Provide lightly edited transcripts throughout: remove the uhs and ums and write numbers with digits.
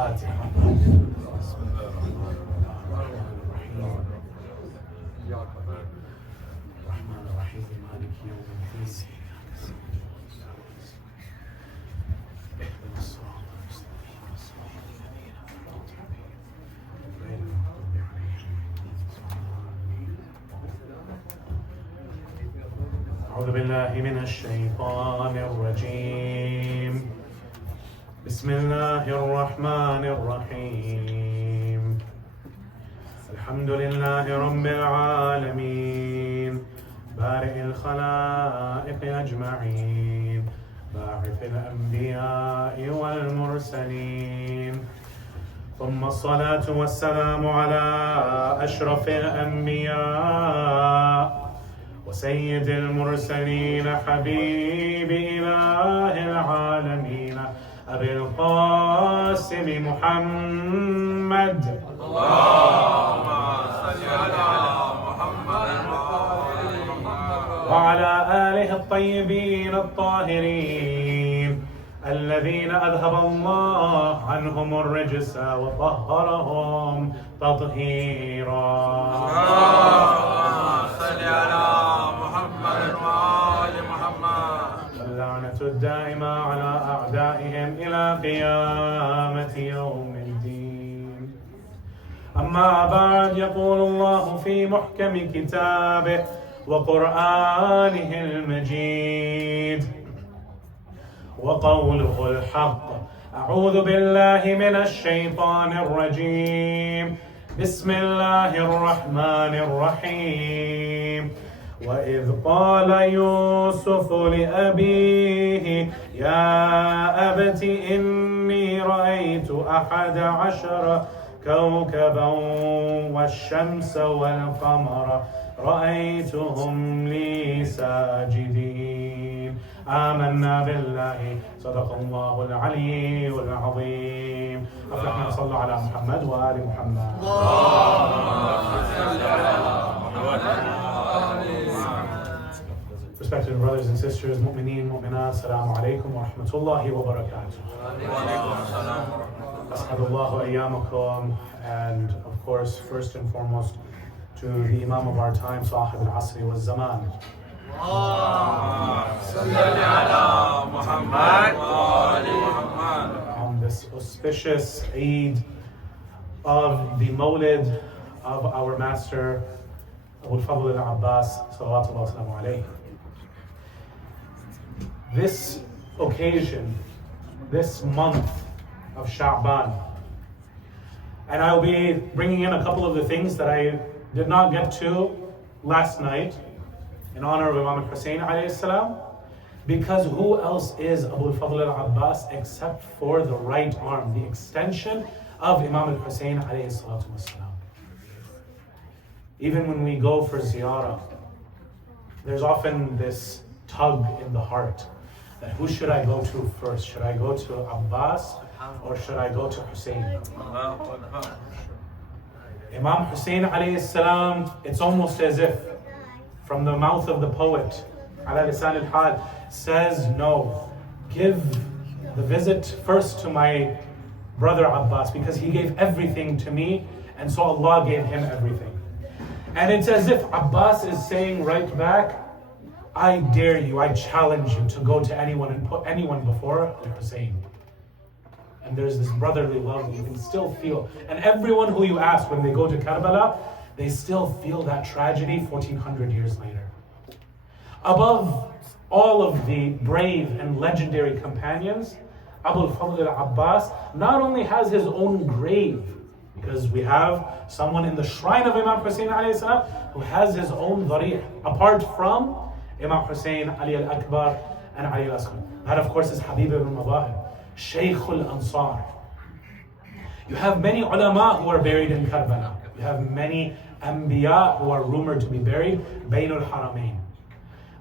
الفاتحة. الرحمن الرحيم مالك يوم الدين. اهدنا الصراط المستقيم صراط الذين أنعمت عليهم غير المغضوب عليهم ولا الضالين. أعوذ بالله من الشيطان الرجيم. بسم الله الرحمن الرحيم. الحمد لله رب العالمين بارئ الخلائق أجمعين باعث الأنبياء والمرسلين ثم الصلاة والسلام على أشرف الأنبياء وسيد المرسلين حبيب إله العالمين أبي القاسم محمد. اللهم صل على محمد وعلى آله الطيبين الطاهرين الذين أذهب الله عنهم الرجس وطهرهم تطهيرا. اللهم صل على محمد وآل محمد. اللعنة الدائمة على أعدائهم إلى قيامة يوم الدين. أما بعد، يقول الله في محكم كتابه وقرآنه المجيد وقوله الحق. أعوذ بالله من الشيطان الرجيم. بسم الله الرحمن الرحيم. وإذ قال يوسف لأبيه يا أبت إني رأيت 11 كوكبا والشمس والقمر رأيتهم لي ساجدين. آمنا بالله صدق الله العلي العظيم. أفلحنا صلى على محمد وآل محمد. Respected brothers and sisters, mu'mineen, mu'minat, assalamu alaikum wa rahmatullahi wa barakatuh. As'adullahu ayyamakum, and of course, first and foremost, to the Imam of our time, Sahib al-Asri wa Zaman. On this auspicious Eid of the Mawlid of our Master, Abul Fadl al-Abbas, salawatullah wa salamu alayhi. This occasion, this month of Shaban, and I'll be bringing in a couple of the things that I did not get to last night in honor of Imam al-Hussein alayhi salam, because who else is Abu al-Fadl al-Abbas except for the right arm, the extension of Imam al-Hussein alayhi salatu wasalam. Even when we go for ziyarah, there's often this tug in the heart that who should I go to first? Should I go to Abbas or should I go to Hussein? Imam Hussein alayhi salam, it's almost as if from the mouth of the poet, ala lisan al-hal, says, no, give the visit first to my brother Abbas because he gave everything to me and so Allah gave him everything. And it's as if Abbas is saying right back, I dare you, I challenge you to go to anyone and put anyone before Hussein. And there's this brotherly love that you can still feel. And everyone who you ask when they go to Karbala, they still feel that tragedy 1400 years later. Above all of the brave and legendary companions, Abu al-Fadl al-Abbas not only has his own grave, because we have someone in the shrine of Imam Hussein alayhi salam who has his own dhari', apart from Imam Hussein, Ali al-Akbar, and Ali al-Asghar. That of course is Habib ibn Mawahib, Sheikh al-Ansar. You have many ulama who are buried in Karbala. You have many anbiya who are rumored to be buried, Bayn al-Haramain.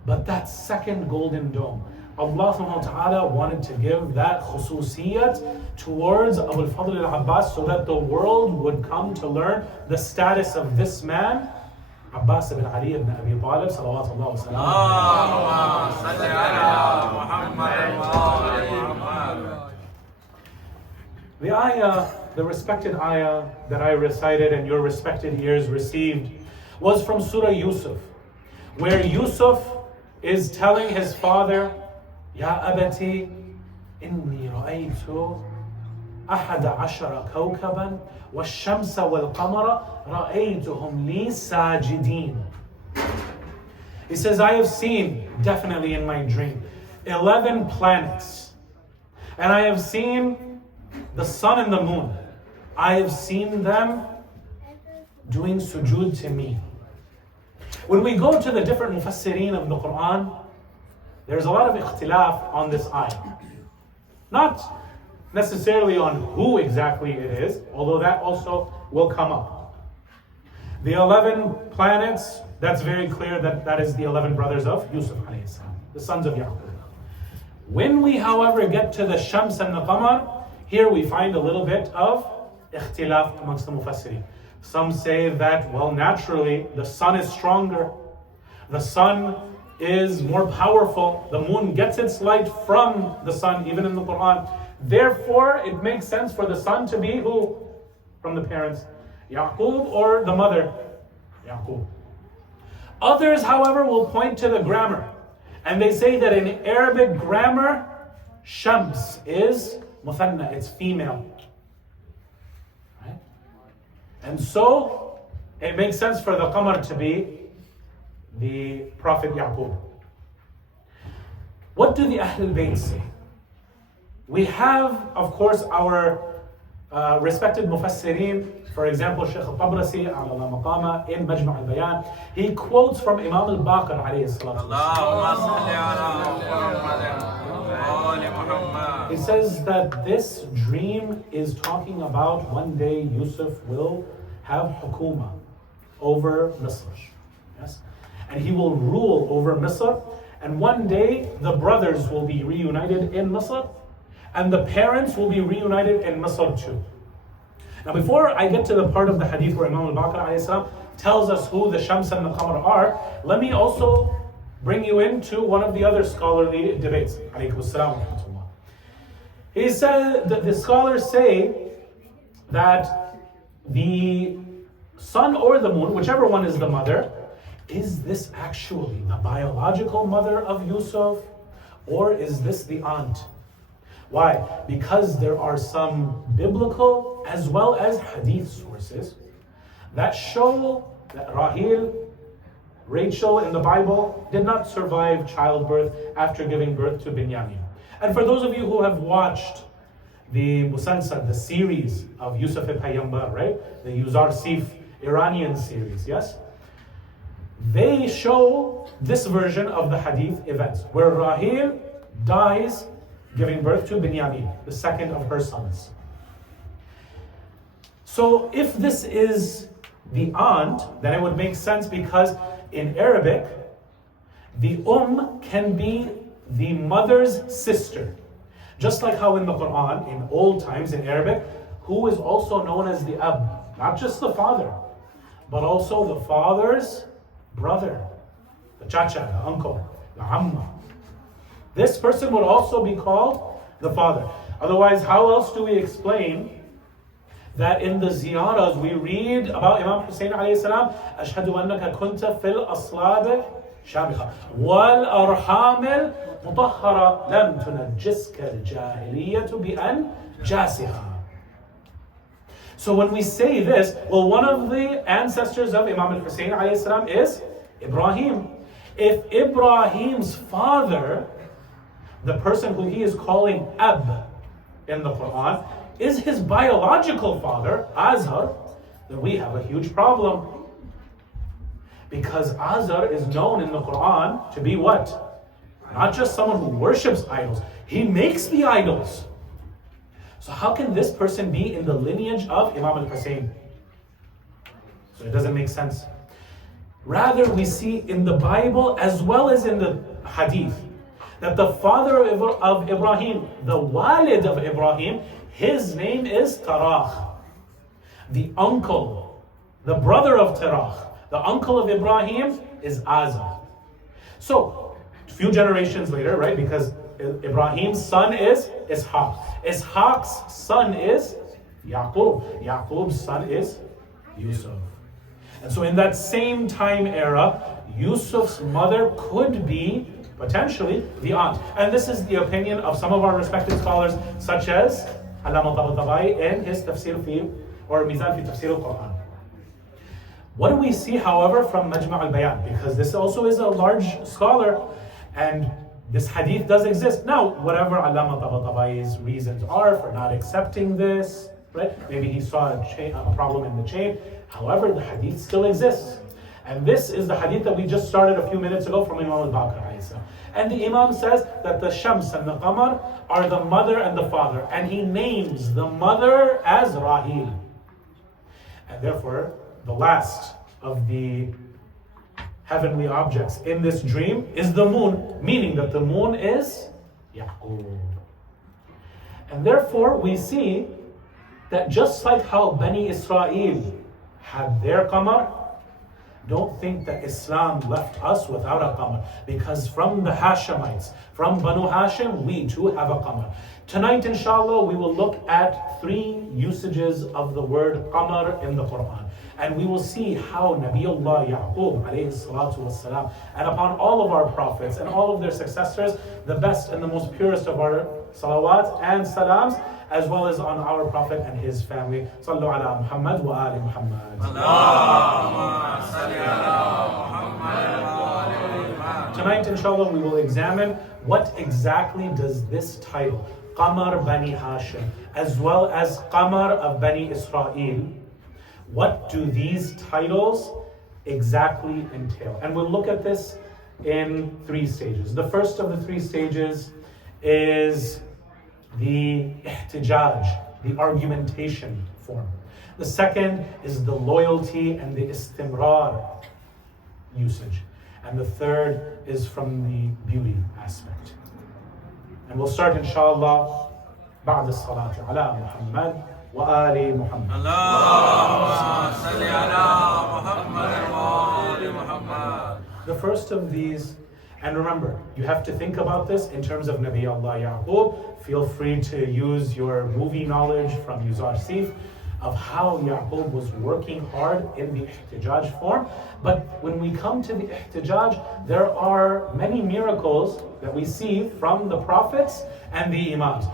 But that second golden dome, Allah subhanahu wa ta'ala wanted to give that khususiyat towards Abu al-Fadl al-Abbas so that the world would come to learn the status of this man, Abbas ibn Ali ibn Abi Talib, salawatullah wa salam. The ayah, the respected ayah that I recited and your respected ears received was from Surah Yusuf, where Yusuf is telling his father, Ya abati, inni ra'aytu ahada ashara kawkaban wash-shamsa wal-qamara ra'aytuhum li sajidin. He says, I have seen, definitely in my dream, 11 planets. And I have seen the sun and the moon. I have seen them doing sujood to me. When we go to the different mufassirin of the Quran, there's a lot of ikhtilaf on this ayah. Not necessarily on who exactly it is, although that also will come up. The 11 planets, that's very clear that that is the 11 brothers of Yusuf alayhi salam, the sons of Yaqub. When we, however, get to the Shams and the Qamar, here we find a little bit of ikhtilaf amongst the mufassirin. Some say that, well, naturally, the sun is stronger. The sun is more powerful. The moon gets its light from the sun, even in the Quran. Therefore, it makes sense for the son to be who? From the parents, Yaqub, or the mother, Yaqub. Others, however, will point to the grammar. And they say that in Arabic grammar, Shams is muthanna, it's female. Right? And so, it makes sense for the Qamar to be the Prophet Yaqub. What do the Ahlul Bayt say? We have, of course, our respected mufassirin. For example, Sheikh al-Tabrasi, ala maqama, in Majma' al-Bayan, he quotes from Imam al-Baqir alayhi salatu wasalam. He says that this dream is talking about one day Yusuf will have hukuma over Misr. Yes? And he will rule over Misr. And one day the brothers will be reunited in Misr. And the parents will be reunited in Misr too. Now before I get to the part of the hadith where Imam al-Baqir alayhi salam tells us who the Shams and the Qamar are, let me also bring you into one of the other scholarly debates. Alaykum as-salam wa rahmatullah. He said that the scholars say that the sun or the moon, whichever one is the mother, is this actually the biological mother of Yusuf, or is this the aunt? Why? Because there are some biblical as well as hadith sources that show that Rachel in the Bible did not survive childbirth after giving birth to Binyamin. And for those of you who have watched the Musalsal, the series of Yusuf al-Payyambar, right? The Yuzar Sif Iranian series, yes? They show this version of the hadith events where Rahil dies giving birth to Binyamin, the second of her sons. So if this is the aunt, then it would make sense because in Arabic, the can be the mother's sister. Just like how in the Quran, in old times in Arabic, who is also known as the ab, not just the father, but also the father's brother, the chacha, the uncle, the amma. This person would also be called the father. Otherwise, how else do we explain that in the ziyaras we read about Imam Hussein alayhi salam, ashhadu annaka kunta fil aslab shabikha wal arham al mutahhara lam tunajjiska al jahiliyatu bi an jasiha. So when we say this, well, one of the ancestors of Imam Hussein alayhi salam is Ibrahim. If Ibrahim's father, the person who he is calling Ab in the Quran, is his biological father, Azhar, then we have a huge problem. Because Azhar is known in the Quran to be what? Not just someone who worships idols, he makes the idols. So how can this person be in the lineage of Imam al-Hussein? So it doesn't make sense. Rather, we see in the Bible as well as in the Hadith that the father of Ibrahim, the walid of Ibrahim, his name is Tarach. The uncle, the brother of Tarach, the uncle of Ibrahim is Azar. So, a few generations later, right, because Ibrahim's son is Ishaq. Ishaq's son is Yaqub. Yaqub's son is Yusuf. And so in that same time era, Yusuf's mother could be potentially the aunt. And this is the opinion of some of our respected scholars, such as Allama Tabatabai in his Tafsir fi, or Mizan fi Tafsir al-Quran. What do we see, however, from Majma' al-Bayan? Because this also is a large scholar, and this hadith does exist. Now, whatever Allama Tabatabai's reasons are for not accepting this, right? Maybe he saw a problem in the chain. However, the hadith still exists. And this is the hadith that we just started a few minutes ago from Imam al-Baqir. And the Imam says that the Shams and the Qamar are the mother and the father. And he names the mother as Rahil. And therefore, the last of the heavenly objects in this dream is the moon, meaning that the moon is Yaqub. And therefore, we see that just like how Bani Israel had their Qamar, don't think that Islam left us without a Qamar, because from the Hashemites, from Banu Hashim, we too have a Qamar. Tonight, inshallah, we will look at 3 usages of the word Qamar in the Quran. And we will see how Nabiullah Yaqub alayhi salatu wassalam, and upon all of our prophets and all of their successors, the best and the most purest of our salawat and salams, as well as on our Prophet and his family. Sallu ala Muhammad wa ali Muhammad. Allahumma salli ala Muhammad wa ali Muhammad. Tonight, inshallah, we will examine what exactly does this title, Qamar Bani Hashim, as well as Qamar of Bani Israel, what do these titles exactly entail? And we'll look at this in 3 stages. The first of the 3 stages is the ihtijaj, the argumentation form. The second is the loyalty and the istimrar usage. And the third is from the beauty aspect. And we'll start, inshallah, بعد الصلاة على محمد وآل محمد. اللهم صل على محمد وآل محمد. The first of these, and remember, you have to think about this in terms of Nabi Allah Yaqub. Feel free to use your movie knowledge from Yuzar Sif of how Yaqub was working hard in the ihtijaj form. But when we come to the ihtijaj, there are many miracles that we see from the prophets and the imams.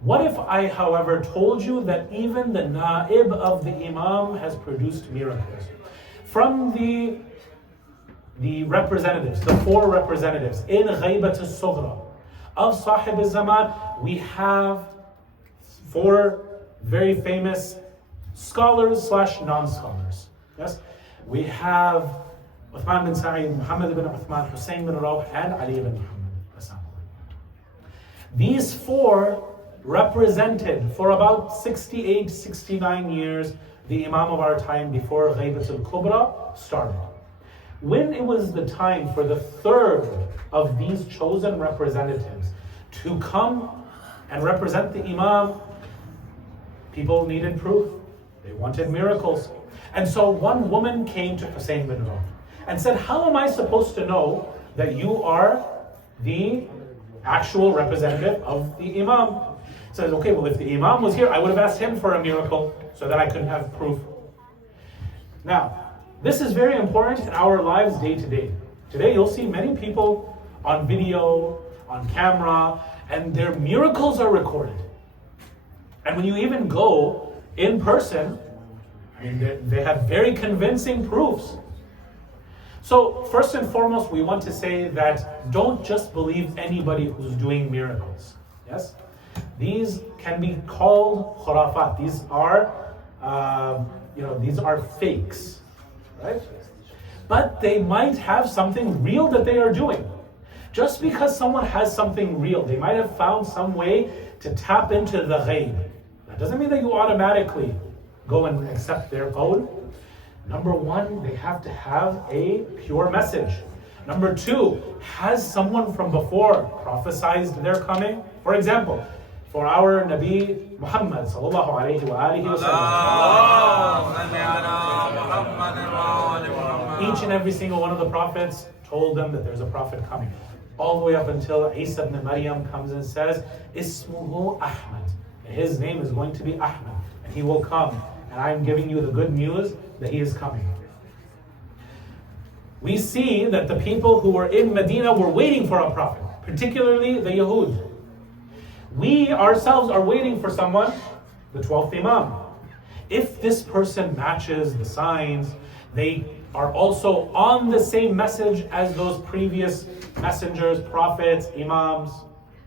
What if I, however, told you that even the na'ib of the imam has produced miracles? From the representatives, the 4 representatives in Ghaybat al-Sughra of Sahib al-Zaman, we have 4 very famous scholars / non-scholars. Yes, we have Uthman bin Sa'id, Muhammad ibn Uthman, Hussein bin Rawh, and Ali ibn Muhammad. These 4 represented for about 68, 69 years the Imam of our time before Ghaybat al-Kubra started. When it was the time for the 3rd of these chosen representatives to come and represent the Imam, people needed proof. They wanted miracles. And so one woman came to Hussein bin Rawh and said, how am I supposed to know that you are the actual representative of the Imam? Says, okay, well, if the Imam was here, I would have asked him for a miracle so that I could have proof. Now, this is very important in our lives day to day. Today, you'll see many people on video, on camera, and their miracles are recorded. And when you even go in person, I mean, they have very convincing proofs. So, first and foremost, we want to say that don't just believe anybody who's doing miracles. Yes? These can be called khurafat. These are, these are fakes, right? But they might have something real that they are doing. Just because someone has something real, they might have found some way to tap into the ghayb. That doesn't mean that you automatically go and accept their qawl. Number 1, they have to have a pure message. Number 2, has someone from before prophesied their coming? For example, for our Nabi Muhammad sallallahu alayhi wa alihi wa sallam, each and every single one of the prophets told them that there's a prophet coming. all the way up until Isa ibn Maryam comes and says, Ismuhu Ahmad. His name is going to be Ahmad, and he will come. And I'm giving you the good news that he is coming. We see that the people who were in Medina were waiting for a prophet, particularly the Yahud. We ourselves are waiting for someone, the 12th Imam. If this person matches the signs, they are also on the same message as those previous messengers, prophets, imams,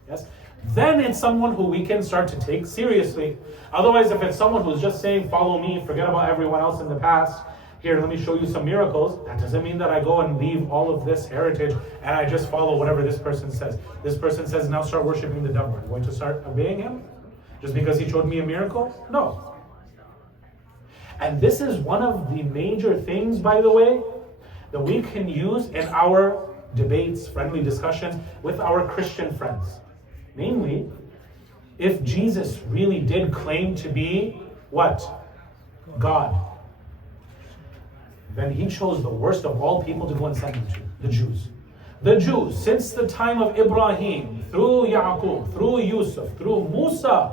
yes, then it's someone who we can start to take seriously. Otherwise, if it's someone who's just saying, follow me, forget about everyone else in the past, here, let me show you some miracles, that doesn't mean that I go and leave all of this heritage and I just follow whatever this person says. This person says, now start worshiping the devil. I'm going to start obeying him? Just because he showed me a miracle? No. And this is one of the major things, by the way, that we can use in our debates, friendly discussions with our Christian friends. Namely, if Jesus really did claim to be what? God. Then he chose the worst of all people to go and send him to, the Jews. The Jews, since the time of Ibrahim, through Yaqub, through Yusuf, through Musa,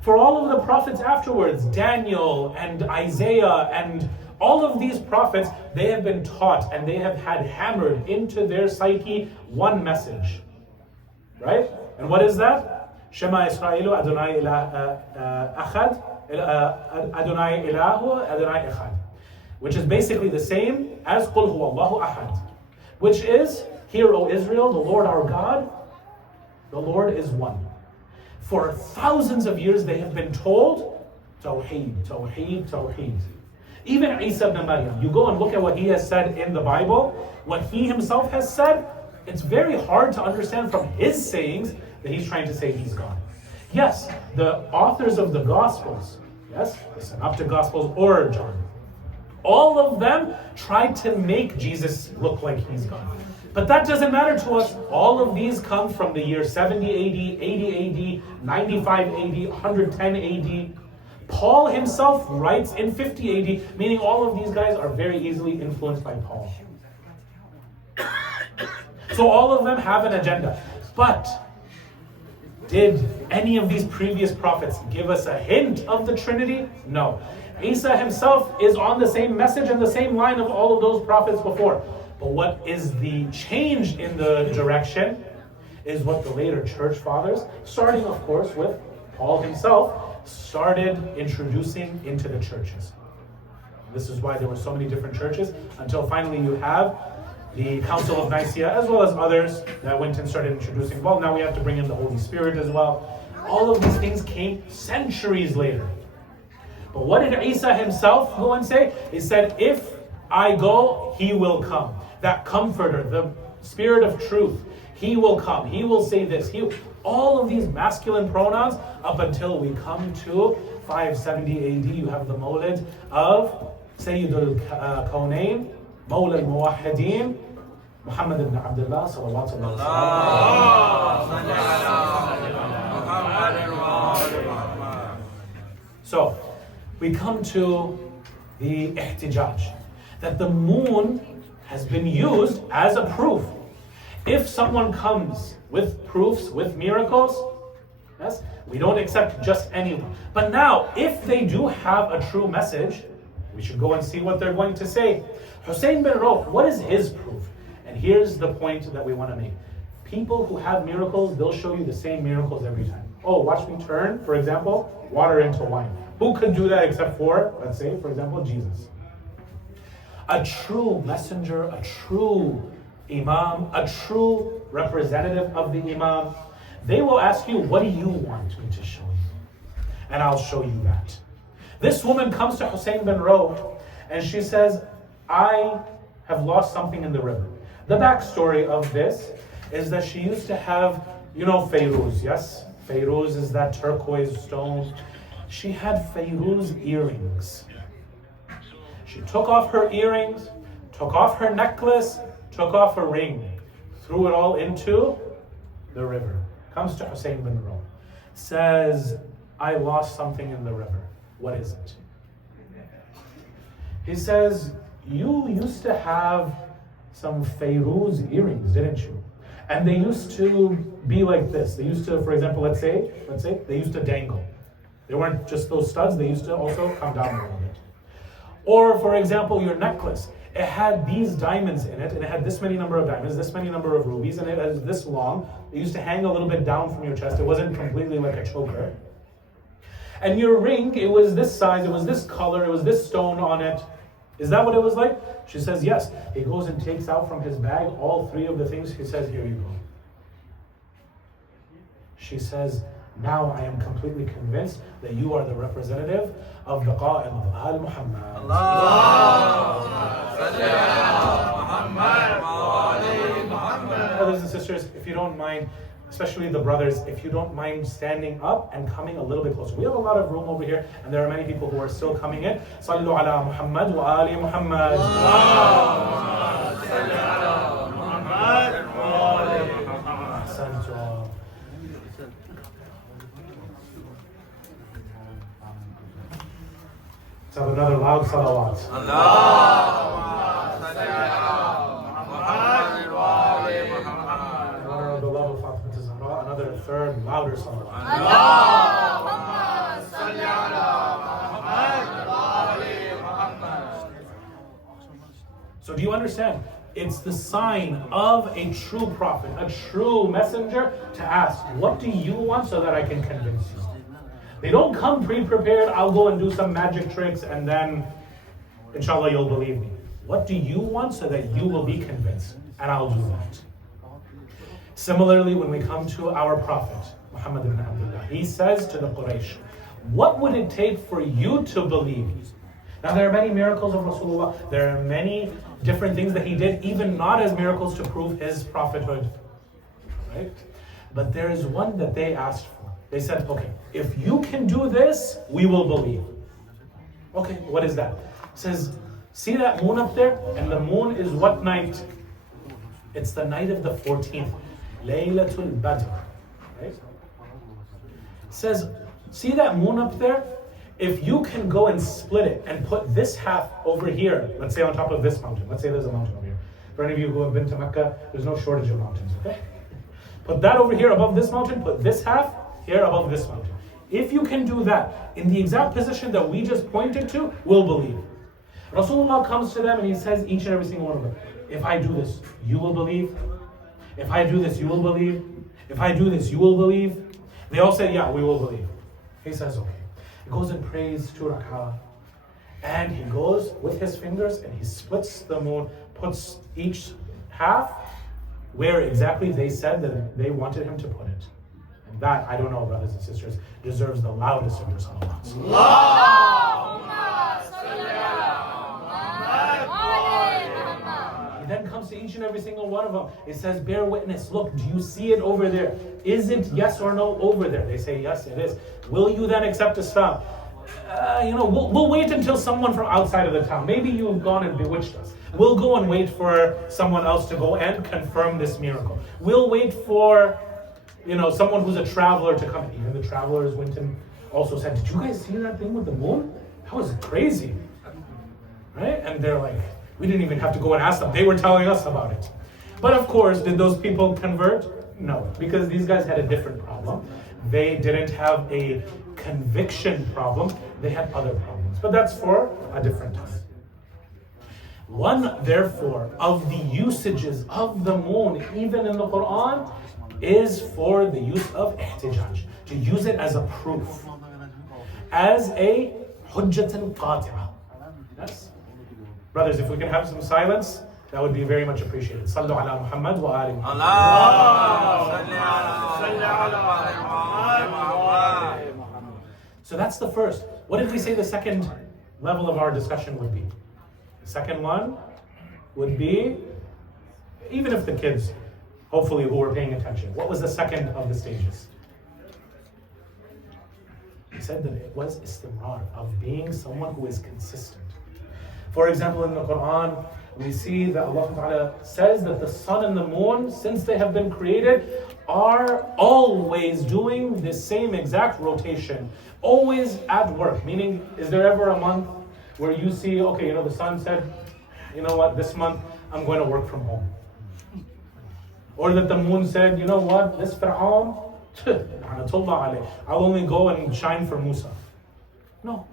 for all of the prophets afterwards, Daniel and Isaiah and all of these prophets, they have been taught and they have had hammered into their psyche one message. Right? And what is that? Shema Israelu Adonai Echad, Adonai Ilahu, Adonai Echad. Which is basically the same as Qul Huwa Allahu Ahad. Which is, hear O Israel, the Lord our God, the Lord is one. For thousands of years they have been told, Tawheed, Tawheed, Tawheed. Even Isa ibn Maryam, you go and look at what he has said in the Bible, what he himself has said, it's very hard to understand from his sayings that he's trying to say he's God. Yes, the authors of the Gospels, yes, the Synoptic Gospels or John, all of them tried to make Jesus look like he's God. But that doesn't matter to us. All of these come from the year 70 AD, 80 AD, 95 AD, 110 AD. Paul himself writes in 50 AD, meaning all of these guys are very easily influenced by Paul. So all of them have an agenda. But did any of these previous prophets give us a hint of the Trinity? No. Isa himself is on the same message and the same line of all of those prophets before. But what is the change in the direction is what the later church fathers, starting of course with Paul himself, started introducing into the churches. This is why there were so many different churches until finally you have the Council of Nicaea as well as others that went and started introducing, well, now we have to bring in the Holy Spirit as well. All of these things came centuries later. But what did Isa himself go and say? He said, if I go, he will come. That comforter, the spirit of truth, he will come. He will say this. All of these masculine pronouns up until we come to 570 AD. You have the Mawlid of Sayyidul Kawnayn, Mawla al-Muwahhideen, Muhammad ibn Abdullah sallallahu alaihi wasallam. So, we come to the ihtijaj, that the moon has been used as a proof. If someone comes with proofs, with miracles, yes, we don't accept just anyone. But now, if they do have a true message, we should go and see what they're going to say. Hussein bin Rauf, what is his proof? And here's the point that we want to make. People who have miracles, they'll show you the same miracles every time. Oh, watch me turn, for example, water into wine. Who could do that except for, let's say, for example, Jesus? A true messenger, a true imam, a true representative of the imam, they will ask you, what do you want me to show you? And I'll show you that. This woman comes to Hussein bin Rauf and she says, I have lost something in the river. The backstory of this is that she used to have, Fayruz, yes? Fayruz is that turquoise stone. She had Fayruz earrings. She took off her earrings, took off her necklace, took off her ring, threw it all into the river. Comes to Hussein bin Rauf. Says, I lost something in the river. What is it? He says, you used to have some Fayruz earrings, didn't you? And they used to be like this. They used to, for example, let's say, they used to dangle. They weren't just those studs, they used to also come down a little bit. Or, for example, your necklace. It had these diamonds in it, and it had this many number of diamonds, this many number of rubies, and it was this long. It used to hang a little bit down from your chest. It wasn't completely like a choker. And your ring, it was this size, it was this color, it was this stone on it. Is that what it was like? She says, yes. He goes and takes out from his bag all three of the things. He says, here you go. She says, now I am completely convinced that you are the representative of the Qa'id of Al-Muhammad. Brothers and sisters, if you don't mind, especially the brothers, if you don't mind standing up and coming a little bit closer. We have a lot of room over here, and there are many people who are still coming in. Sallu ala Muhammad wa ali Muhammad. Let's have another loud salawat. Another third louder salawat. So do you understand? It's the sign of a true prophet, a true messenger, to ask, what do you want so that I can convince you? They don't come pre-prepared, I'll go and do some magic tricks and then, inshallah, you'll believe me. What do you want so that you will be convinced? And I'll do that. Similarly, when we come to our Prophet, Muhammad ibn Abdullah, he says to the Quraysh, what would it take for you to believe? Now there are many miracles of Rasulullah, there are many different things that he did, even not as miracles to prove his prophethood. Right? But there is one that they asked for. They said, okay, if you can do this, we will believe. Okay, what is that? It says, see that moon up there? And the moon is what night? It's the night of the 14th. Laylatul Badr. Right? It says, see that moon up there? If you can go and split it and put this half over here, let's say on top of this mountain. Let's say there's a mountain over here. For any of you who have been to Mecca, there's no shortage of mountains, okay? Put that over here above this mountain, put this half here above this mountain. If you can do that in the exact position that we just pointed to, we'll believe. Rasulullah comes to them and he says, each and every single one of them, if I do this, you will believe. If I do this, you will believe. If I do this, you will believe. They all say, yeah, we will believe. He says, okay. He goes and prays 2 rak'ah. And he goes with his fingers and he splits the moon, puts each half where exactly they said that they wanted him to put it. And that, I don't know, brothers and sisters, deserves the loudest of your salawats. He then comes to each and every single one of them. It says, bear witness. Look, do you see it over there? Is it yes or no over there? They say, yes, it is. Will you then accept Islam? We'll wait until someone from outside of the town. Maybe you've gone and bewitched us. We'll go and wait for someone else to go and confirm this miracle. We'll wait for, someone who's a traveler to come. Even the travelers went and also said, did you guys see that thing with the moon? That was crazy. Right? And they're like, we didn't even have to go and ask them. They were telling us about it. But of course, did those people convert? No, because these guys had a different problem. They didn't have a conviction problem. They had other problems. But that's for a different time. One, therefore, of the usages of the moon, even in the Quran, is for the use of ihtijaj. To use it as a proof. As a hujjatan qati'ah. Yes? Brothers, if we can have some silence, that would be very much appreciated. Sallu ala Muhammad wa ali Muhammad. So that's the first. What did we say the second level of our discussion would be? The second one would be, even if the kids, hopefully, who were paying attention, what was the second of the stages? He said that it was istimrar, of being someone who is consistent. For example, in the Quran, we see that Allah Ta'ala says that the sun and the moon, since they have been created, are always doing the same exact rotation, always at work. Meaning, is there ever a month where you see, the sun said, you know what, this month I'm going to work from home. Or that the moon said, you know what, this Fir'aun, I'll only go and shine for Musa. No.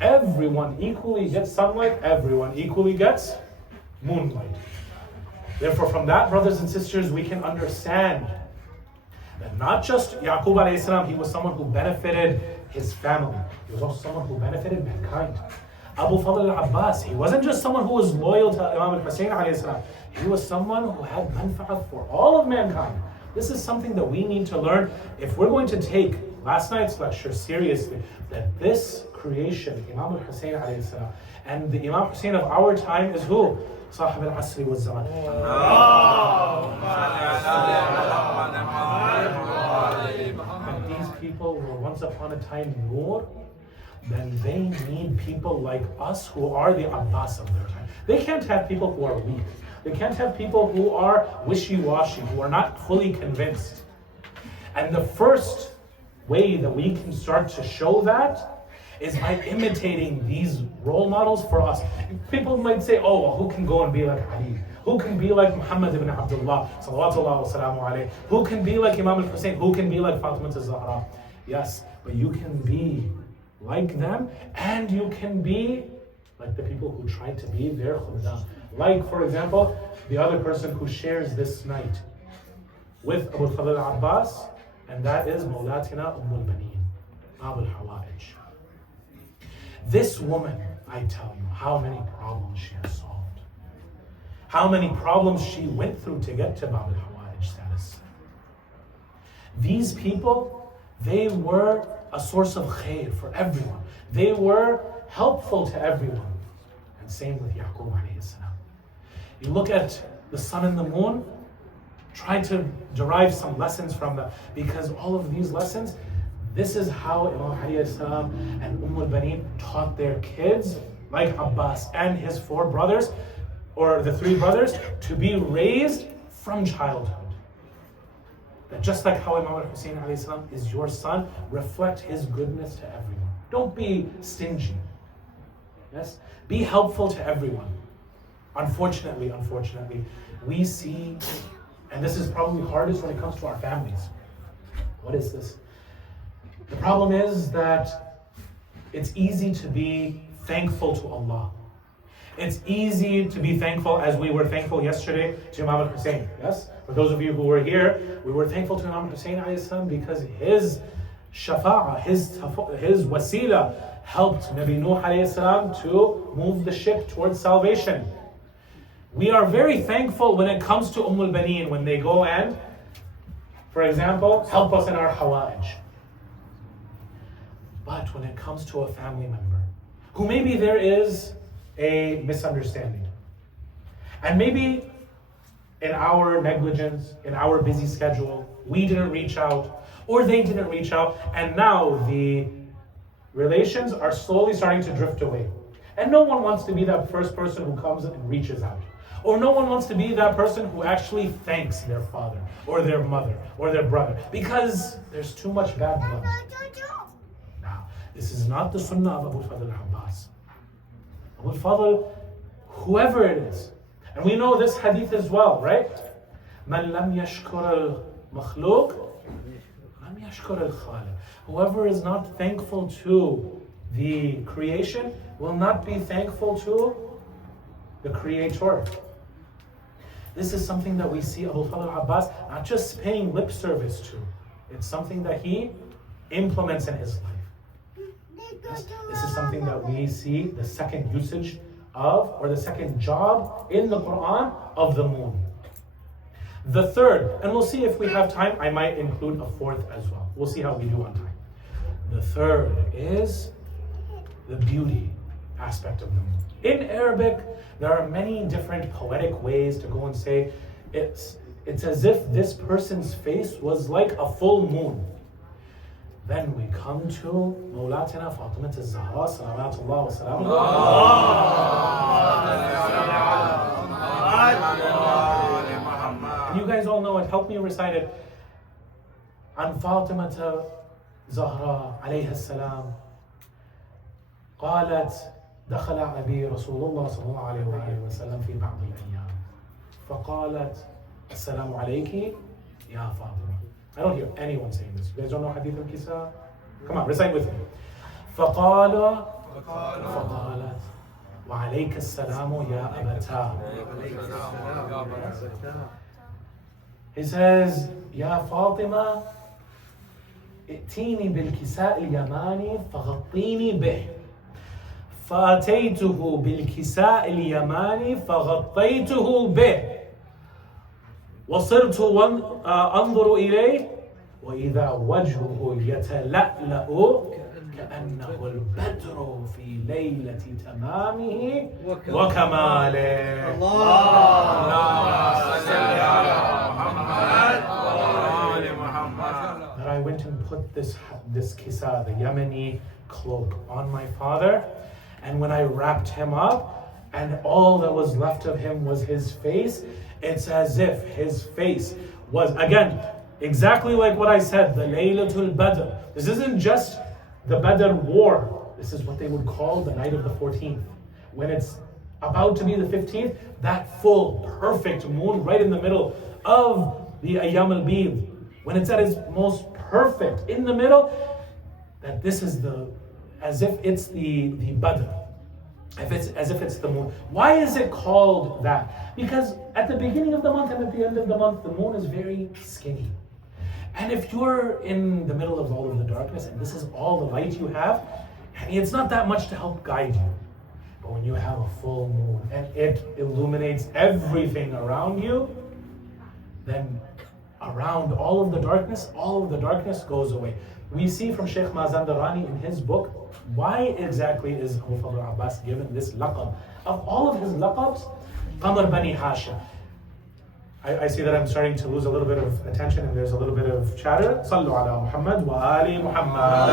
Everyone equally gets sunlight, everyone equally gets moonlight. Therefore, from that, brothers and sisters, we can understand that not just Yaqub alayhi salam, he was someone who benefited his family. He was also someone who benefited mankind. Abu Fadl al-Abbas, he wasn't just someone who was loyal to Imam al-Hussein alayhi salam. He was someone who had manfa'at for all of mankind. This is something that we need to learn if we're going to take last night's lecture seriously, that this creation, Imam al-Hussein alayhi salam, and the Imam Hussein of our time is who? صاحب العصر والزمان. And these people were once upon a time Noor, then they need people like us who are the Abbas of their time. They can't have people who are weak. They can't have people who are wishy-washy, who are not fully convinced. And the first way that we can start to show that is by imitating these role models for us. People might say, oh, well, who can go and be like Ali? Who can be like Muhammad ibn Abdullah? Salawatullah wa salamu alayhi. Who can be like Imam al-Hussein? Who can be like Fatima al-Zahra? Yes, but you can be like them, and you can be like the people who try to be their khuddam. Like, for example, the other person who shares this night with Abu Fadl al-Abbas, and that is Mawlatina al-Baneen, Abu al-Hawa'ij. This woman, I tell you, how many problems she has solved. How many problems she went through to get to Bab al-Hawa'ij status. These people, they were a source of khair for everyone. They were helpful to everyone. And same with Yaqub alayhi salam. You look at the sun and the moon, try to derive some lessons from them, because all of these lessons, this is how Imam alayhi salam and al-Baneen taught their kids, like Abbas and his 4 brothers, or the 3 brothers, to be raised from childhood. That just like how Imam al-Hussein alayhi salam is your son, reflect his goodness to everyone. Don't be stingy. Yes? Be helpful to everyone. Unfortunately, we see, and this is probably hardest when it comes to our families. What is this? The problem is that it's easy to be thankful to Allah. It's easy to be thankful, as we were thankful yesterday to Imam al-Hussein. Yes? For those of you who were here, we were thankful to Imam al-Hussein alayhi salam because his shafa'ah, his wasila helped Nabi Nuh alayhi salam to move the ship towards salvation. We are very thankful when it comes to al-Baneen, when they go and, for example, help us in our hawa'ij. But when it comes to a family member, who maybe there is a misunderstanding, and maybe in our negligence, in our busy schedule, we didn't reach out, or they didn't reach out, and now the relations are slowly starting to drift away. And no one wants to be that first person who comes and reaches out. Or no one wants to be that person who actually thanks their father, or their mother, or their brother, because there's too much bad blood. Now, this is not the sunnah of Abu Fadl al-Abbas. Abu Fadl, whoever it is, and we know this hadith as well, right? Man lam yashkur al-makhluq, lam yashkur al-khaliq. Whoever is not thankful to the creation will not be thankful to the creator. This is something that we see Abu Fadl al-Abbas not just paying lip service to, it's something that he implements in his life. This is something that we see the second usage of, or the second job in the Quran of the moon. The third, and we'll see if we have time, I might include a fourth as well. We'll see how we do on time. The third is the beauty aspect of the moon. In Arabic, there are many different poetic ways to go and say it's as if this person's face was like a full moon. Then we come to Mawlatina Fatima al-Zahra, salawatullah wa salamu. And you guys all know it, help me recite it. An Fatima al-Zahra alayha salam, قالت دخل أبي رسول الله صلى الله عليه وسلم في بعض الأيام فقالت Assalamu alayki, ya Fatima. I don't hear anyone saying this. You guys don't know Hadith al-Kisa? Come on, recite with me. فقال فقالت وعليك السلام يا أبتا. He says, يا فاطمة ائتيني بالكساء اليماني فغطيني به. فأتيته بالكساء اليماني فغطيته به. وصرت أنظر إليه وإذا وجهه يتلألأ كأنه البدر في ليلة تمامه وكماله. That I went and put this kisa, the Yemeni cloak, on my father, and when I wrapped him up, and all that was left of him was his face, it's as if his face was, again, exactly like what I said, the Laylatul Badr. This isn't just the Badr war. This is what they would call the night of the 14th. When it's about to be the 15th, that full, perfect moon right in the middle of the Ayyam al-Bid. When it's at its most perfect, in the middle, that this is as if it's the Badr. As if it's the moon. Why is it called that? Because at the beginning of the month and at the end of the month, the moon is very skinny. And if you're in the middle of all of the darkness and this is all the light you have, it's not that much to help guide you. But when you have a full moon and it illuminates everything around you, then around all of the darkness goes away. We see from Sheikh Mazandarani in his book, why exactly is Abu Fadl Abbas given this laqab? Of all of his laqabs, Qamar Bani Hashim. I see that I'm starting to lose a little bit of attention and there's a little bit of chatter. Sallu ala Muhammad wa ali Muhammad.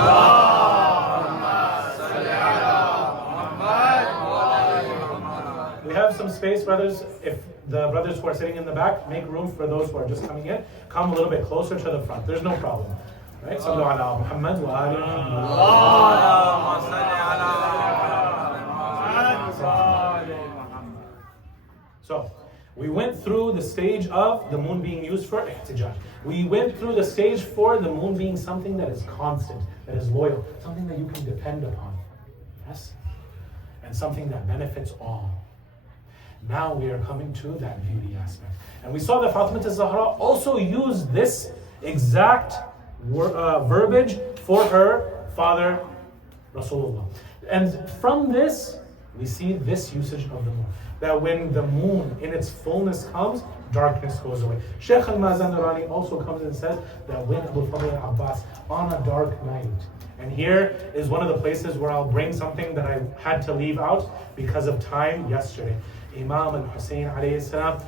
We have some space, brothers. If the brothers who are sitting in the back, make room for those who are just coming in. Come a little bit closer to the front. There's no problem. Right? Sallu ala Muhammad wa ali Muhammad. So, we went through the stage of the moon being used for ihtijaj. We went through the stage for the moon being something that is constant, that is loyal, something that you can depend upon. Yes? And something that benefits all. Now we are coming to that beauty aspect. And we saw that Fatima Al-Zahra also used this exact verbiage for her father, Rasulullah. And from this, we see this usage of the moon. That when the moon in its fullness comes, darkness goes away. Sheikh al-Mazandarani also comes and says that when Abu Fadl Abbas on a dark night, and here is one of the places where I'll bring something that I had to leave out because of time yesterday. Imam al-Hussein alayhi salam,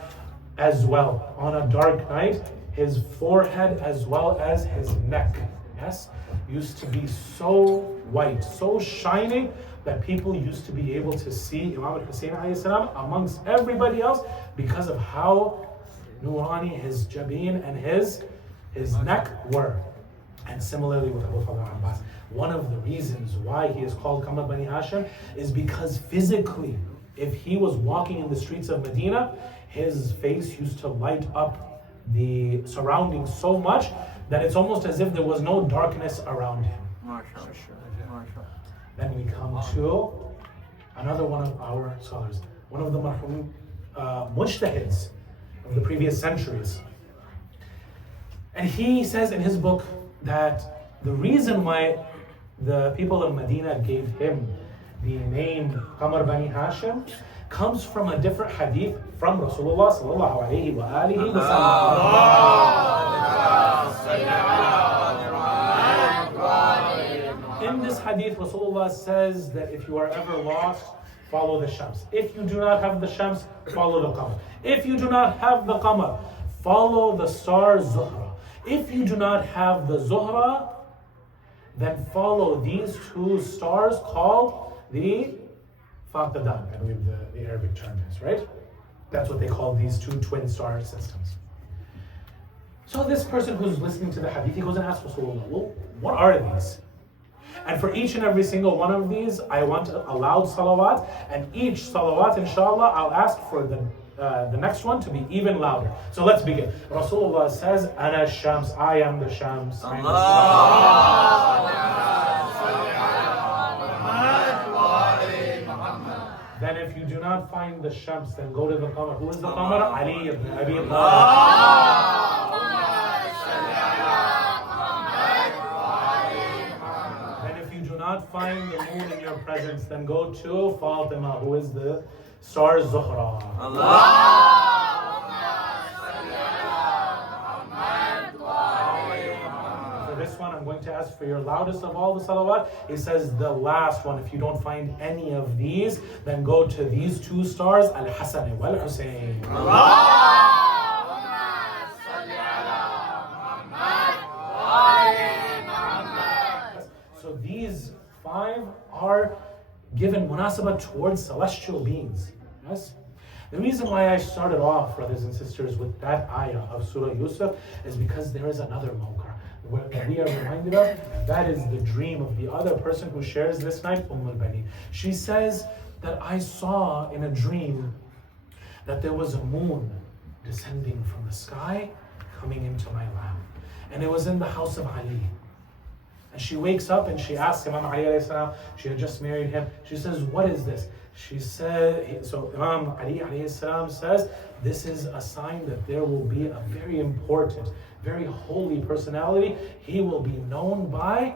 as well, on a dark night, his forehead as well as his neck, yes, used to be so white, so shining, that people used to be able to see Imam al-Hussein alayhi salam amongst everybody else because of how Nurani his jabeen and his neck were. And similarly with Abu Fadl Abbas. One of the reasons why he is called Qamar Bani Hashim is because physically, if he was walking in the streets of Medina, his face used to light up the surroundings so much that it's almost as if there was no darkness around him. Then we come to another one of our scholars, one of the marhum mujtahids of the previous centuries. And he says in his book that the reason why the people of Medina gave him the name Qamar Bani Hashim comes from a different hadith from Rasulullah sallallahu alayhi wa alihi wa sallam. In this hadith, Rasulullah says that if you are ever lost, follow the Shams. If you do not have the Shams, follow the Qamar. If you do not have the Qamar, follow the star Zuhra. If you do not have the Zuhra, then follow these two stars called the Faqadan, I believe the Arabic term is, right? That's what they call these two twin star systems. So this person who's listening to the hadith, he goes and asks Rasulullah, well, what are these? And for each and every single one of these, I want a loud salawat, and each salawat, inshallah, I'll ask for the the next one to be even louder. So let's begin. Rasulullah says, Ana Shams, I am the Shams. Then if you do not find the Shams, then go to the Qamar. Who is the Qamar? Ali ibn Abi Talib. Not find the moon in your presence, then go to Fatima, who is the star Zuhra. For this one, I'm going to ask for your loudest of all the salawat. He says the last one. If you don't find any of these, then go to these two stars, Al-Hasan wal Hussein. So these 5 are given munasabah towards celestial beings. Yes? The reason why I started off, brothers and sisters, with that ayah of Surah Yusuf is because there is another mawqi that we are reminded of, and that is the dream of the other person who shares this night, al-Bani. She says that I saw in a dream that there was a moon descending from the sky, coming into my lap. And it was in the house of Ali. And she wakes up and she asks Imam Ali alayhi salam, she had just married him. She says, what is this? She said, so Imam Ali alayhi salam says, this is a sign that there will be a very important, very holy personality. He will be known by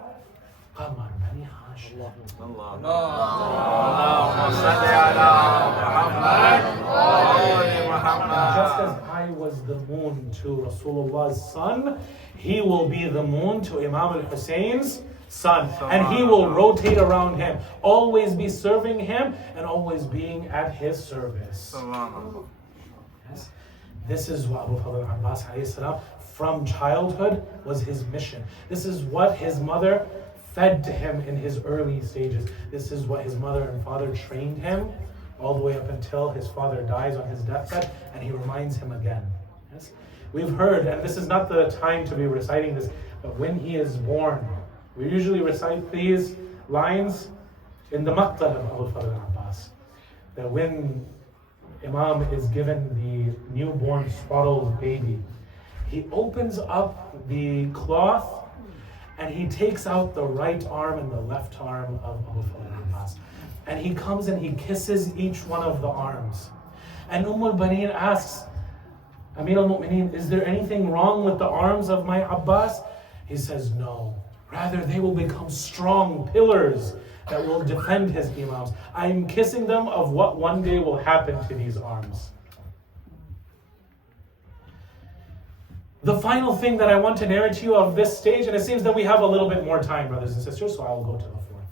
Qamar Bani Hashim. Just as I was the moon to Rasulullah's son, he will be the moon to Imam al-Husayn's son. And he will rotate around him, always be serving him and always being at his service. Yes. This is what Abu Fadl Abbas from childhood was his mission. This is what his mother fed to him in his early stages. This is what his mother and father trained him all the way up until his father dies on his deathbed and he reminds him again. Yes? We've heard, and this is not the time to be reciting this, but when he is born, we usually recite these lines in the maqtal of Abu Fadl Abbas. That when Imam is given the newborn swaddled baby, he opens up the cloth and he takes out the right arm and the left arm of Abu Fadl Abbas. And he comes and he kisses each one of the arms. And al-Baneen asks, Amir al-Mu'mineen, is there anything wrong with the arms of my Abbas? He says, no. Rather, they will become strong pillars that will defend his imams. I'm kissing them of what one day will happen to these arms. The final thing that I want to narrate to you of this stage, and it seems that we have a little bit more time, brothers and sisters, so I will go to the 4th.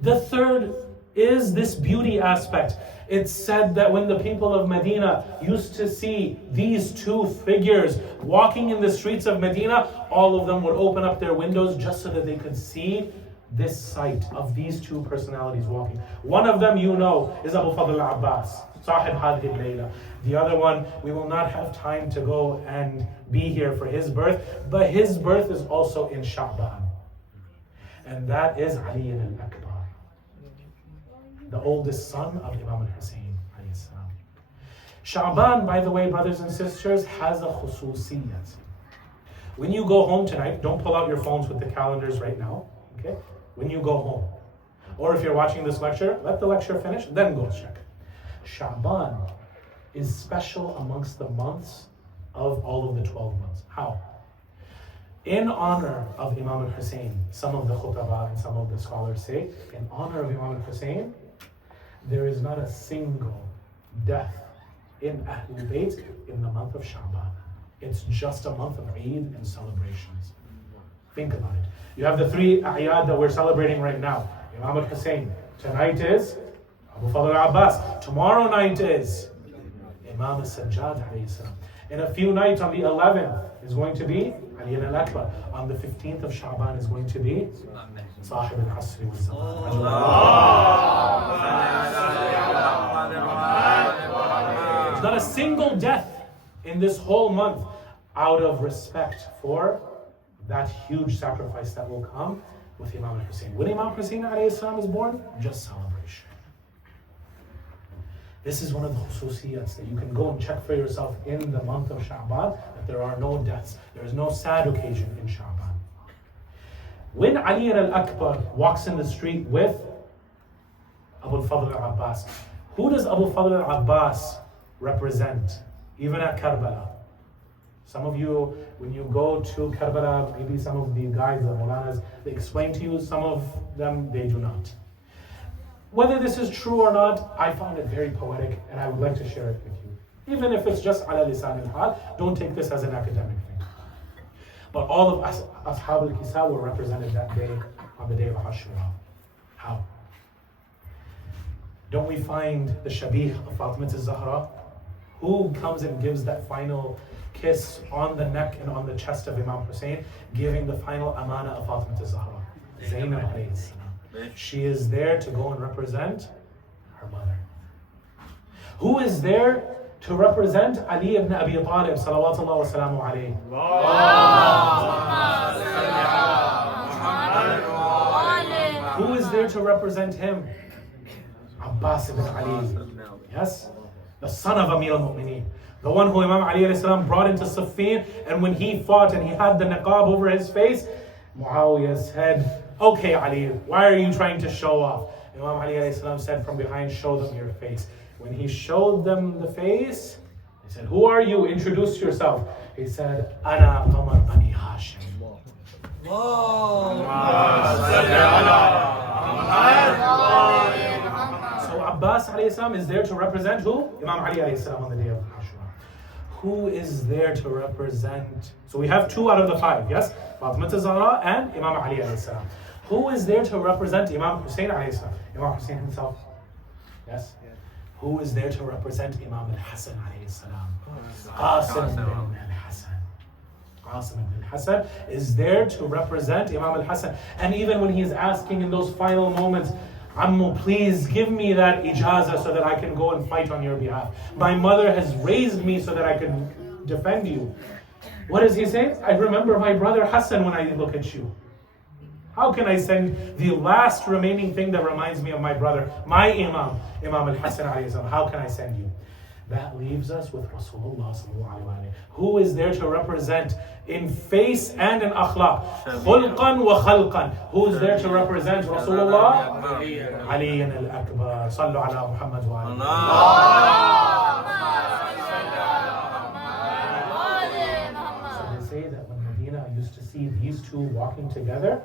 The 3rd is this beauty aspect. It's said that when the people of Medina used to see these 2 figures walking in the streets of Medina, all of them would open up their windows just so that they could see this sight of these 2 personalities walking. One of them, you know, is Abu Fadl Abbas, Sahib Hadhi Layla. The other one, we will not have time to go and be here for his birth, but his birth is also in Shaban. And that is Ali al-Akbar, the oldest son of Imam al-Hussein. Shaban, by the way, brothers and sisters, has a khususiyat. When you go home tonight, don't pull out your phones with the calendars right now, okay? When you go home. Or if you're watching this lecture, let the lecture finish, then go check. Shaban is special amongst the months of all of the 12 months. How? In honor of Imam al-Hussein, some of the khutaba and some of the scholars say, in honor of Imam al-Hussein, there is not a single death in Ahlul Bayt in the month of Shaban. It's just a month of Eid and celebrations. Think about it. You have the 3 a'yad that we're celebrating right now. Imam al-Hussein. Tonight is Abu Fadl Abbas. Tomorrow night is Imam al-Sajjad alayhi salam. In a few nights on the 11th is going to be Ali al-Akbar. On the 15th of Shaban is going to be Sahib al-Asri wal-Zaman. There's not a single death in this whole month out of respect for that huge sacrifice that will come with Imam al-Hussein. When Imam Hussein alayhi salam is born, just celebration. This is one of the khususiyats that you can go and check for yourself in the month of Shaban, that there are no deaths, there is no sad occasion in Shaban. When Ali al-Akbar walks in the street with Abu al-Fadl al-Abbas, who does Abu al-Fadl al-Abbas represent? Even at Karbala. Some of you, when you go to Karbala, maybe some of the guys, the Mawlanas, they explain to you, some of them, they do not. Whether this is true or not, I found it very poetic and I would like to share it with you. Even if it's just ala lisan al-hal, don't take this as an academic thing. But all of us, Ashab al-Kisa, were represented that day, on the day of Ashura. How? Don't we find the Shabih of Fatima al-Zahra? Who comes and gives that final kiss on the neck and on the chest of Imam Hussein, giving the final amana of Fatima al-Zahra? Zainab alayhi salam. She is there to go and represent her mother. Who is there to represent Ali ibn Abi Talib, salawatullah wa salamu alayhi? Who is there to represent him? Abbas ibn Ali. Yes? The son of Amir al-Mu'mineen. The one who Imam Ali alayhi salam brought into Siffin, and when he fought and he had the niqab over his face, Muawiyah said, "Okay, Ali, why are you trying to show off?" Imam Ali alayhi salam said from behind, "Show them your face." When he showed them the face, he said, "Who are you? Introduce yourself." He said, "Ana Qamar Bani Hashim." So Abbas alayhi salam is there to represent who? Imam Ali alayhi salam on the day of Ashura. Who is there to represent? So we have 2 out of the 5, yes? Fatima al-Zahra and Imam Ali alayhi salam. Who is there to represent Imam Hussein alayhi salam? Imam Hussein himself? Yes? Who is there to represent Imam al-Hassan alayhi salam? Qasim ibn al-Hassan. Qasim ibn al-Hassan is there to represent Imam al-Hassan. And even when he is asking in those final moments, Ammu, please give me that ijazah so that I can go and fight on your behalf. My mother has raised me so that I can defend you. What does he say? I remember my brother Hassan when I look at you. How can I send the last remaining thing that reminds me of my brother, my Imam, Imam al-Hassan alayhi salam? How can I send you? That leaves us with Rasulullah sallallahu alayhi wa sallam, who is there to represent in face and in akhlaq, khulqan wa khalqan. Who is there to represent Rasulullah? Ali al-Akbar. Sallu ala Muhammad wa ala. So they say that when Medina used to see these two walking together,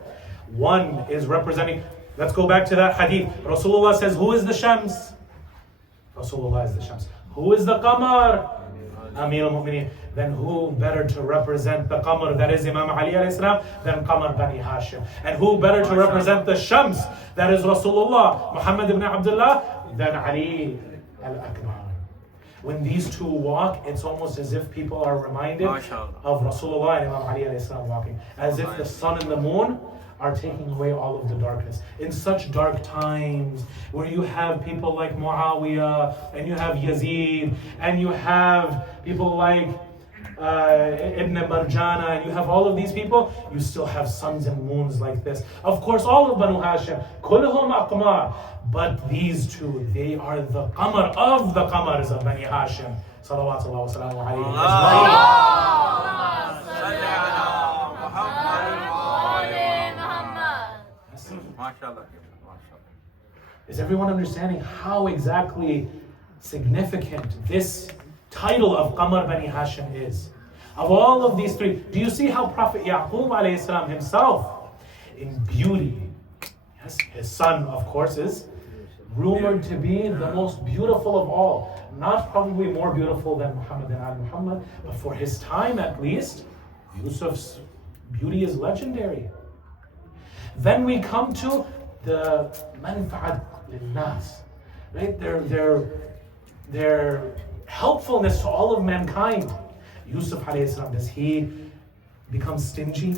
one is representing, let's go back to that hadith. Rasulullah says, who is the Shams? Rasulullah is the Shams. Who is the Qamar? Amir al-Mu'mineen. Then who better to represent the Qamar, that is Imam Ali alayhi salam, than Qamar Bani Hashim? And who better to represent the Shams, that is Rasulullah, Muhammad ibn Abdullah, than Ali al-Akbar? When these two walk, it's almost as if people are reminded of Rasulullah and Imam Ali alayhi salam walking, as if the sun and the moon are taking away all of the darkness. In such dark times, where you have people like Muawiyah, and you have Yazid, and you have people like Ibn Marjana, and you have all of these people, you still have suns and moons like this. Of course, all of Banu Hashim, kulluhum aqmar, but these two, they are the qamar of the qamars of Bani Hashim. Salawatullah wa salamu alayhi. Is everyone understanding how exactly significant this title of Qamar Bani Hashim is? Of all of these three, do you see how Prophet Yaqub alayhi salam himself, in beauty, yes, his son of course is rumored to be the most beautiful of all. Not probably more beautiful than Muhammad and Ali Muhammad, but for his time at least, Yusuf's beauty is legendary. Then we come to the manfa'at lin-nas, right? Their helpfulness to all of mankind. Yusuf alayhi salam, does he become stingy?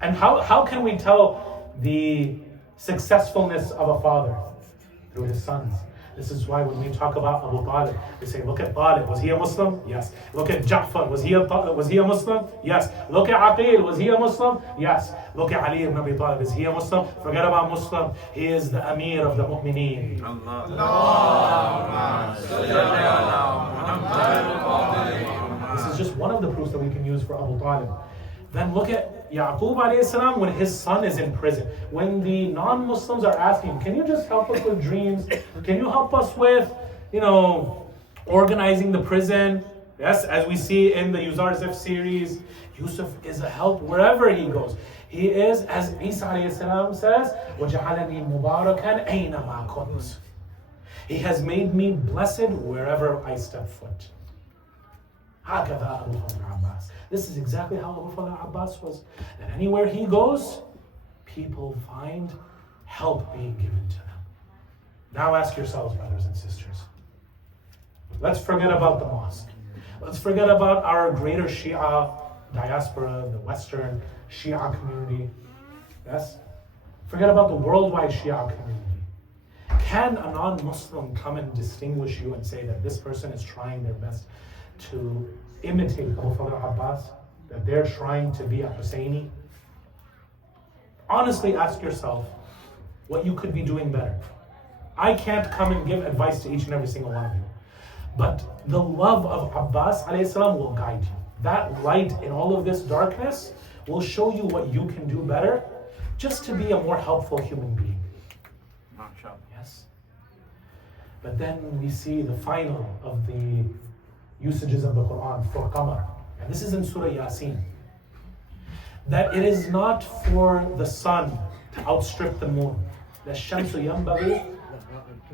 And how can we tell the successfulness of a father? Through his sons. This is why when we talk about Abu Talib, we say, look at Talib, was he a Muslim? Yes. Look at Ja'far, was he a Muslim? Yes. Look at Aqil, was he a Muslim? Yes. Look at Ali ibn Abi Talib, is he a Muslim? Forget about Muslim, he is the Amir of the Mu'mineen. This is just one of the proofs that we can use for Abu Talib. Then look at Yaqub alayhi salam when his son is in prison. When the non-Muslims are asking, can you just help us with dreams? Can you help us with, organizing the prison? Yes, as we see in the Yuzar series, Yusuf is a help wherever he goes. He is, as Isa alayhi salam says, وَجَعَلَنِي مُبَارَكًا أَيْنَمَا كُنْتُ. He has made me blessed wherever I step foot. هكذا أبو الفضل Abbas. This is exactly how Abu Fadl Abbas was. And anywhere he goes, people find help being given to them. Now ask yourselves, brothers and sisters. Let's forget about the mosque. Let's forget about our greater Shia diaspora, the Western Shia community. Yes? Forget about the worldwide Shia community. Can a non-Muslim come and distinguish you and say that this person is trying their best to imitate Abu Fadl Abbas, that they're trying to be a Husseini? Honestly ask yourself what you could be doing better. I can't come and give advice to each and every single one of you, but the love of Abbas alayhi salam will guide you. That light in all of this darkness will show you what you can do better just to be a more helpful human being. Yes? But then we see the final of the usages of the Quran for Qamar. And this is in Surah Yasin. That it is not for the sun to outstrip the moon. الشمس ينبغي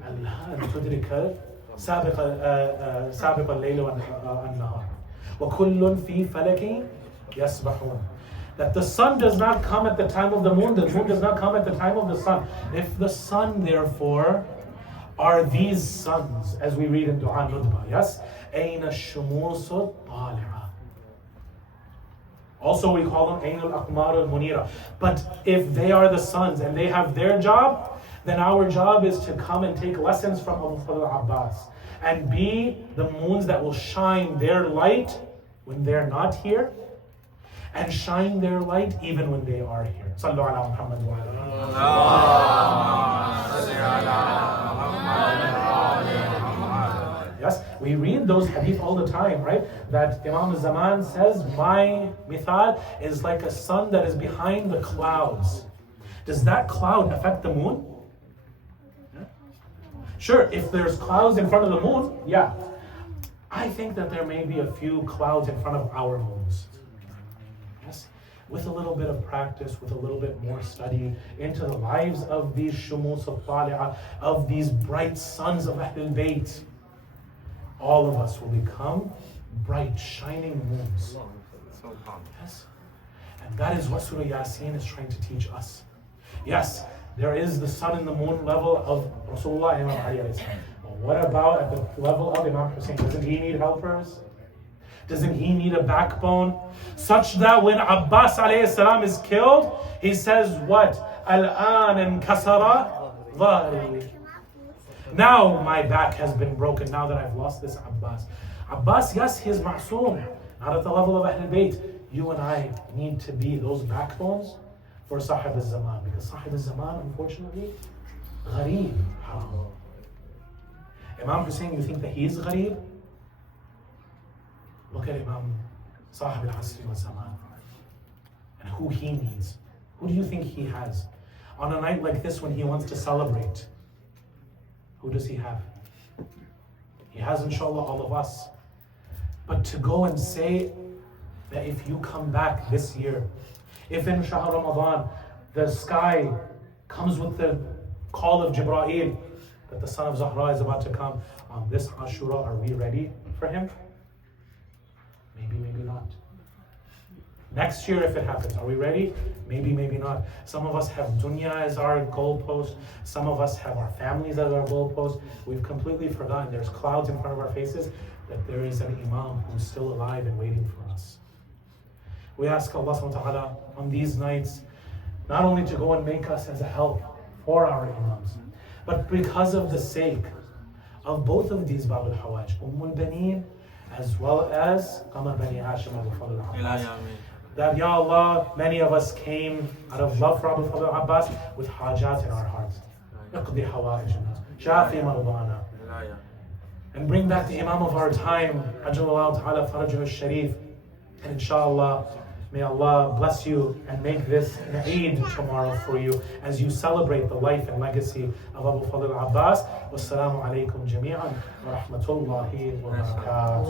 أن تدرك سابق الليل والنهار وكل في فلك يسبحون. That the sun does not come at the time of the moon does not come at the time of the sun. If the sun, therefore, are these suns, as we read in Dua Nudba, yes? أين الشموس الطالعة. Also we call them أين الأقمار المنيرة. But if they are the suns and they have their job, then our job is to come and take lessons from Abu Fadl Abbas and be the moons that will shine their light when they're not here and shine their light even when they are here. Sallu ala Muhammad wa ala. Yes, we read those hadith all the time, right? That Imam al-Zaman says, my mithal is like a sun that is behind the clouds. Does that cloud affect the moon? Sure, if there's clouds in front of the moon, yeah. I think that there may be a few clouds in front of our moons. Yes, with a little bit of practice, with a little bit more study into the lives of these shumus al-tali'ah, of these bright sons of Ahlul Bayt, all of us will become bright, shining moons. Yes, and that is what Surah Yasin is trying to teach us. Yes, there is the sun and the moon level of Rasulullah and Imam Ali alayhi salam. But what about at the level of Imam Hussein? Doesn't he need helpers? Doesn't he need a backbone? Such that when Abbas alayhi salam is killed, he says what? Al-an inkasara dhahri. Now my back has been broken, now that I've lost this Abbas. Abbas, yes, he is ma'soom, not at the level of Ahlul Bayt. You and I need to be those backbones for Sahib al-Zaman, because Sahib al-Zaman, unfortunately, ghareeb. Imam Hussein, you think that he is ghareeb? Look at Imam Sahib al-Asri wal-Zaman and who he needs. Who do you think he has? On a night like this when he wants to celebrate, who does he have? He has, inshallah, all of us. But to go and say that if you come back this year, if in Shahr Ramadan, the sky comes with the call of Jibreel, that the son of Zahra is about to come on this Ashura, are we ready for him? Maybe, maybe not. Next year, if it happens, are we ready? Maybe, maybe not. Some of us have dunya as our goalpost. Some of us have our families as our goalpost. We've completely forgotten there's clouds in front of our faces, that there is an Imam who's still alive and waiting for us. We ask Allah subhanahu wa ta'ala on these nights, not only to go and make us as a help for our Imams, but because of the sake of both of these Bab al-Hawaj, al-Baneen, as well as Qamar Bani Hashim Abu Fadl al-Abbas. That, Ya Allah, many of us came out of love for Abu Fadl al-Abbas with hajat in our hearts. اقضي حوائجنا شافي مرضانا. And bring back the Imam of our time, Ajjallahu Ta'ala Farajuh al-Sharif. And inshallah, may Allah bless you and make this an Eid tomorrow for you as you celebrate the life and legacy of Abu Fadl al-Abbas. Wassalamu alaikum jami'an wa rahmatullahi wa barakatuh.